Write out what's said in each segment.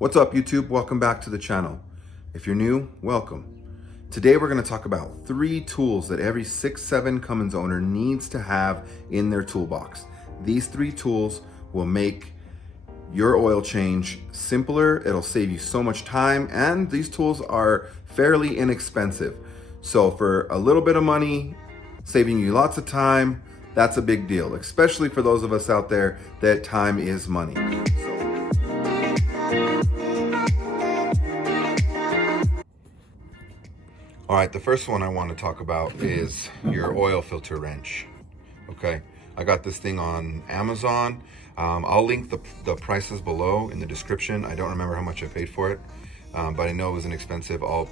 What's up, YouTube? Welcome back to the channel. If you're new, welcome. Today we're going to talk about 3 tools that every 6.7 Cummins owner needs to have in their toolbox. These 3 tools will make your oil change simpler. It'll save you so much time, and these tools are fairly inexpensive. So for a little bit of money, saving you lots of time, that's a big deal, especially for those of us out there that time is money. All right, the first one I want to talk about is your oil filter wrench. Okay, I got this thing on Amazon. I'll link the prices below in the description. I don't remember how much I paid for it, but I know it was inexpensive. I'll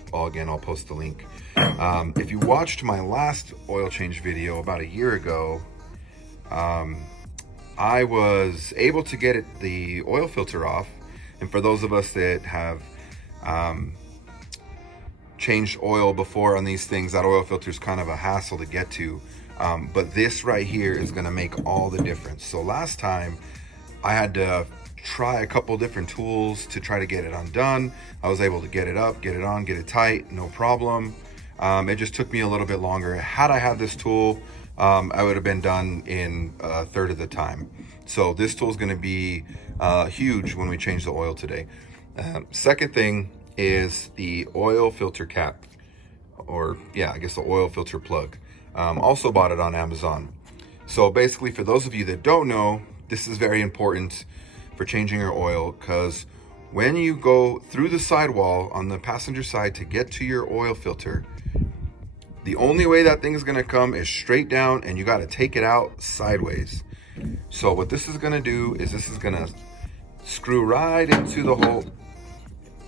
post the link. If you watched my last oil change video about a year ago, I was able to get the oil filter off. And for those of us that have changed oil before on these things, that oil filter is kind of a hassle to get to, but this right here is going to make all the difference. So last time I had to try a couple different tools to try to get it undone. I was able to get it up, get it on, get it tight, no problem. It just took me a little bit longer. Had I had this tool, I would have been done in a third of the time. So this tool is going to be huge when we change the oil today. Second thing is the oil filter cap, or yeah, I guess the oil filter plug. Also bought it on Amazon. So basically, for those of you that don't know, this is very important for changing your oil, because when you go through the sidewall on the passenger side to get to your oil filter, the only way that thing is going to come is straight down, and you got to take it out sideways. So what this is going to do is this is going to screw right into the hole,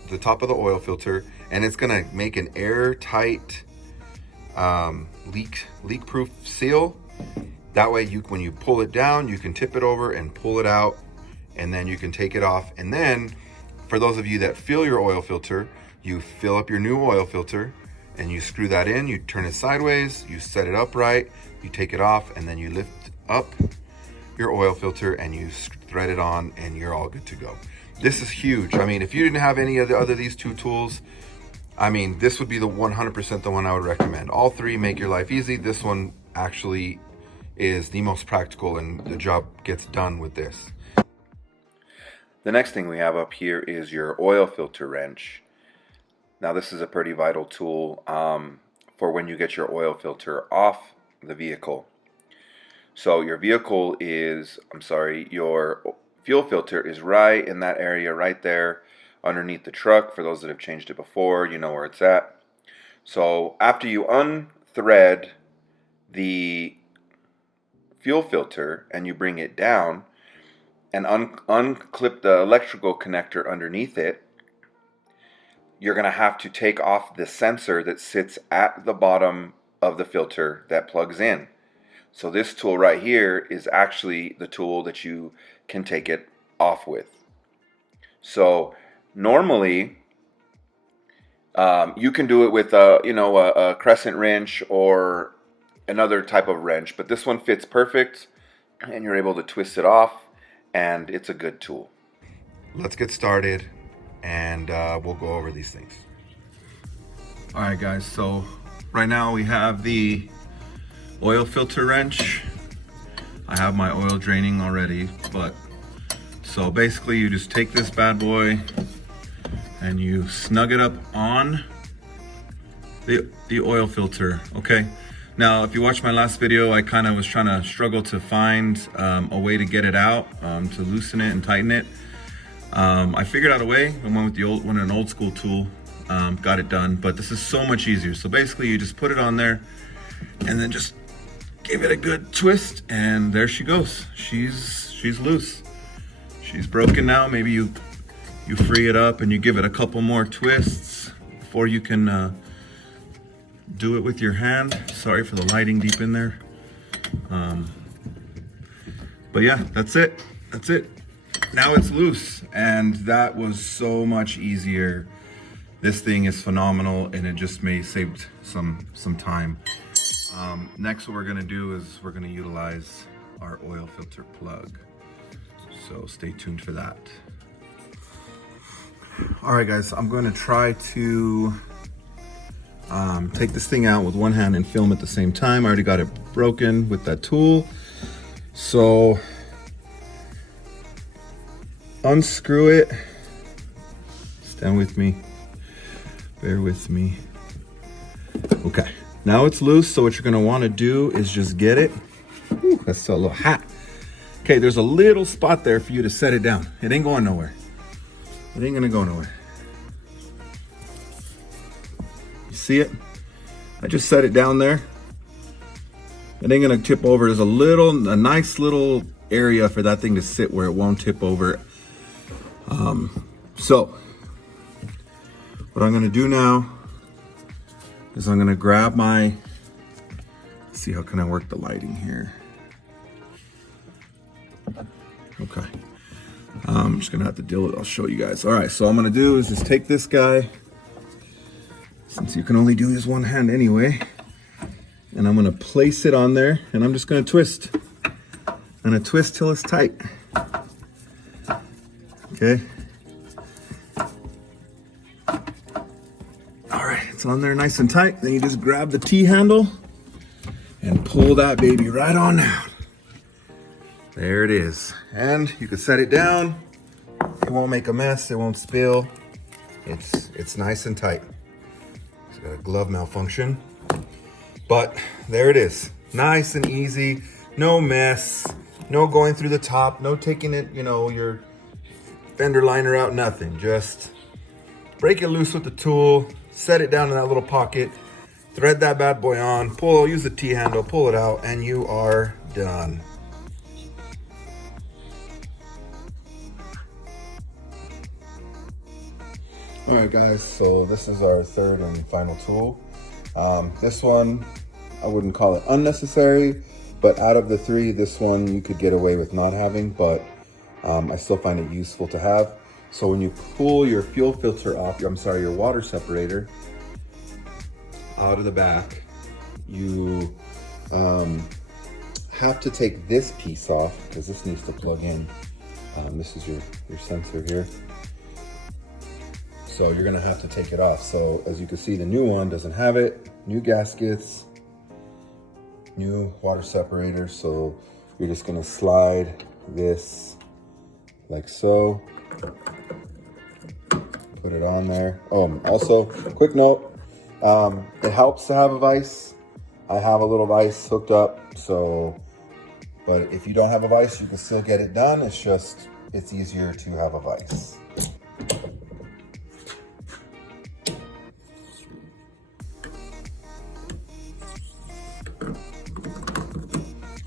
the top of the oil filter, and it's going to make an airtight leak-proof seal. That way when you pull it down, you can tip it over and pull it out, and then you can take it off. And then for those of you that fill your oil filter, you fill up your new oil filter and you screw that in, you turn it sideways, you set it upright, you take it off, and then you lift up your oil filter and you thread it on, and you're all good to go. This is huge. I mean, if you didn't have any of the other these 2 tools, I mean, this would be the 100% the one I would recommend. All 3 make your life easy. This one actually is the most practical, and the job gets done with this. The next thing we have up here is your oil filter wrench. Now this is a pretty vital tool for when you get your oil filter off the vehicle. So your vehicle is, your fuel filter is right in that area right there underneath the truck. For those that have changed it before, you know where it's at. So after you unthread the fuel filter and you bring it down and unclip the electrical connector underneath it, you're going to have to take off the sensor that sits at the bottom of the filter that plugs in. So this tool right here is actually the tool that you can take it off with. So normally you can do it with a crescent wrench or another type of wrench, but this one fits perfect, and you're able to twist it off, and it's a good tool. Let's get started, and we'll go over these things. All right, guys, so right now we have the oil filter wrench. I have my oil draining already, but so basically you just take this bad boy and you snug it up on the oil filter. Okay, now if you watch my last video, I kind of was trying to struggle to find a way to get it out, to loosen it and tighten it. I figured out a way. I went with an old school tool, got it done, but this is so much easier. So basically you just put it on there and then just give it a good twist, and there she goes. She's loose. She's broken now. Maybe you free it up and you give it a couple more twists before you can do it with your hand. Sorry for the lighting deep in there. But yeah, that's it. Now it's loose, and that was so much easier. This thing is phenomenal, and it just saved some time. Next, what we're gonna do is we're gonna utilize our oil filter plug. So stay tuned for that. All right, guys, I'm going to try to take this thing out with one hand and film at the same time. I already got it broken with that tool. So unscrew it. Stand with me. Bear with me. Okay, now it's loose. So what you're going to want to do is just get it. Ooh, that's still a little hot. Okay, there's a little spot there for you to set it down. It ain't going nowhere. It ain't gonna go nowhere. You see it? I just set it down there. It ain't gonna tip over. There's a nice little area for that thing to sit where it won't tip over. So what I'm gonna do now is I'm gonna grab my, let's see, how can I work the lighting here? Okay. I'm just gonna have to deal with it. I'll show you guys. All right, so what I'm gonna do is just take this guy, since you can only do this one hand anyway, and I'm gonna place it on there, and I'm just gonna twist. I'm gonna twist till it's tight. Okay. All right, it's on there nice and tight. Then you just grab the T-handle and pull that baby right on out. There it is. And you can set it down. It won't make a mess, it won't spill. It's nice and tight. It's got a glove malfunction. But there it is. Nice and easy, no mess, no going through the top, no taking it, you know, your fender liner out, nothing. Just break it loose with the tool, set it down in that little pocket, thread that bad boy on, use the T-handle, pull it out, and you are done. All right, guys, so this is our third and final tool. This one, I wouldn't call it unnecessary, but out of the three, this one you could get away with not having, but I still find it useful to have. So when you pull your fuel filter off, your water separator out of the back, you have to take this piece off because this needs to plug in. This is your sensor here. So you're gonna have to take it off. So as you can see, the new one doesn't have it. New gaskets, new water separator. So you're just gonna slide this like so. Put it on there. Oh, also, quick note, it helps to have a vise. I have a little vise hooked up, so, but if you don't have a vise, you can still get it done. It's just, it's easier to have a vise.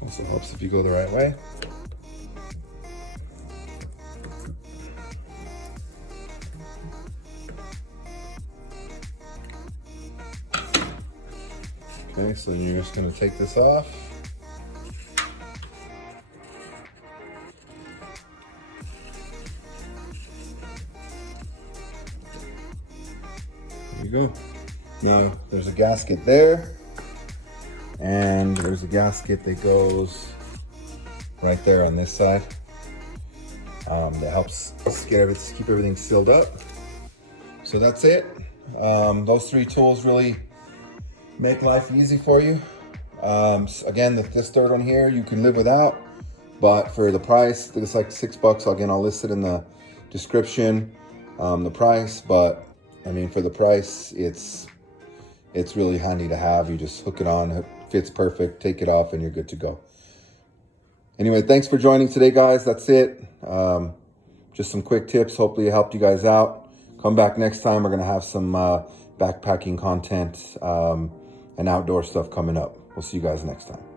Also helps if you go the right way. Okay, so you're just going to take this off. There you go. Now, there's a gasket there, and there's a gasket that goes right there on this side. That helps keep everything sealed up. So that's it. Those three tools really make life easy for you. Again, this third one here you can live without, but for the price, it's like $6. Again, I'll list it in the description, the price. But I mean, for the price, it's really handy to have. You just hook it on, it fits perfect, take it off, and you're good to go. Anyway, thanks for joining today, guys. That's it. Just some quick tips. Hopefully it helped you guys out. Come back next time. We're gonna have some backpacking content and outdoor stuff coming up. We'll see you guys next time.